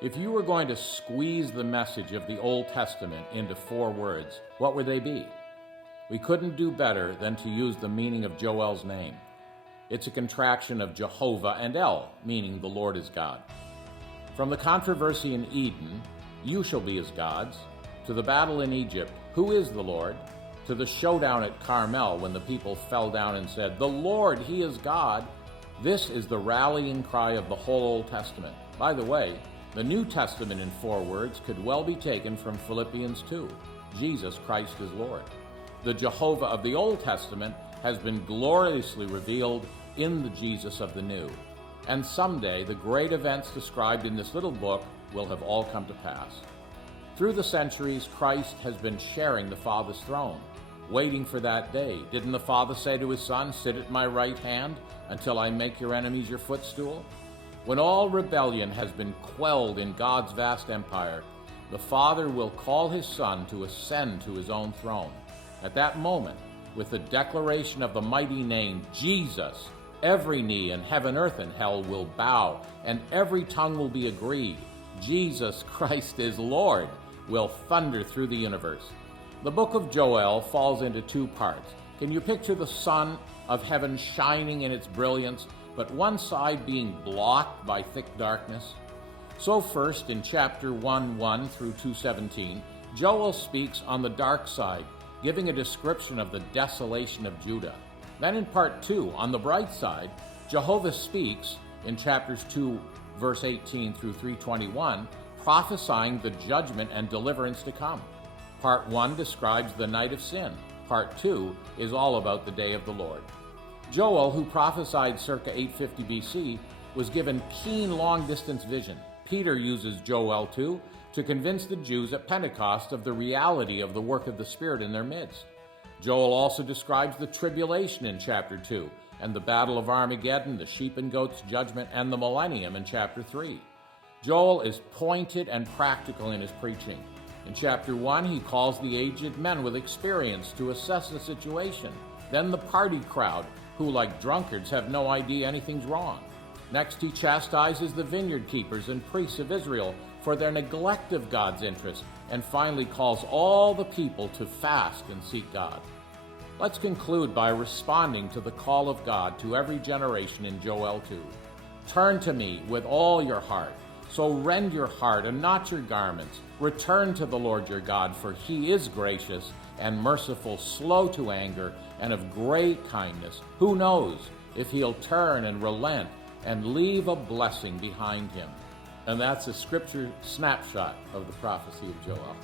If you were going to squeeze the message of the Old Testament into 4 words, what would they be? We couldn't do better than to use the meaning of Joel's name. It's a contraction of Jehovah and El, meaning the Lord is God. From the controversy in Eden, you shall be as gods, to the battle in Egypt, who is the Lord, to the showdown at Carmel when the people fell down and said, the Lord, He is God. This is the rallying cry of the whole Old Testament. By the way, the New Testament in 4 words could well be taken from Philippians 2. Jesus Christ is Lord. The Jehovah of the Old Testament has been gloriously revealed in the Jesus of the New. And someday the great events described in this little book will have all come to pass. Through the centuries, Christ has been sharing the Father's throne, waiting for that day. Didn't the Father say to His Son, sit at my right hand until I make your enemies your footstool? When all rebellion has been quelled in God's vast empire, the Father will call His Son to ascend to His own throne. At that moment, with the declaration of the mighty name Jesus, every knee in heaven, earth, and hell will bow, and every tongue will be agreed. Jesus Christ is Lord, will thunder through the universe. The book of Joel falls into 2 parts. Can you picture the sun of heaven shining in its brilliance, but one side being blocked by thick darkness? So first, in chapter 1:1 through 2:17, Joel speaks on the dark side, giving a description of the desolation of Judah. Then in part 2, on the bright side, Jehovah speaks in chapters 2, verse 18 through 3:21, prophesying the judgment and deliverance to come. Part 1 describes the night of sin. Part 2 is all about the day of the Lord. Joel, who prophesied circa 850 BC, was given keen long-distance vision. Peter uses Joel 2 to convince the Jews at Pentecost of the reality of the work of the Spirit in their midst. Joel also describes the tribulation in chapter 2, and the battle of Armageddon, the sheep and goats judgment, and the millennium in chapter 3. Joel is pointed and practical in his preaching. In chapter 1, he calls the aged men with experience to assess the situation. Then the party crowd, who like drunkards have no idea anything's wrong. Next, he chastises the vineyard keepers and priests of Israel for their neglect of God's interest, and finally calls all the people to fast and seek God. Let's conclude by responding to the call of God to every generation in Joel 2. Turn to me with all your heart, so rend your heart and not your garments. Return to the Lord your God, for He is gracious and merciful, slow to anger, and of great kindness. Who knows if He'll turn and relent and leave a blessing behind Him. And that's a scripture snapshot of the prophecy of Joel.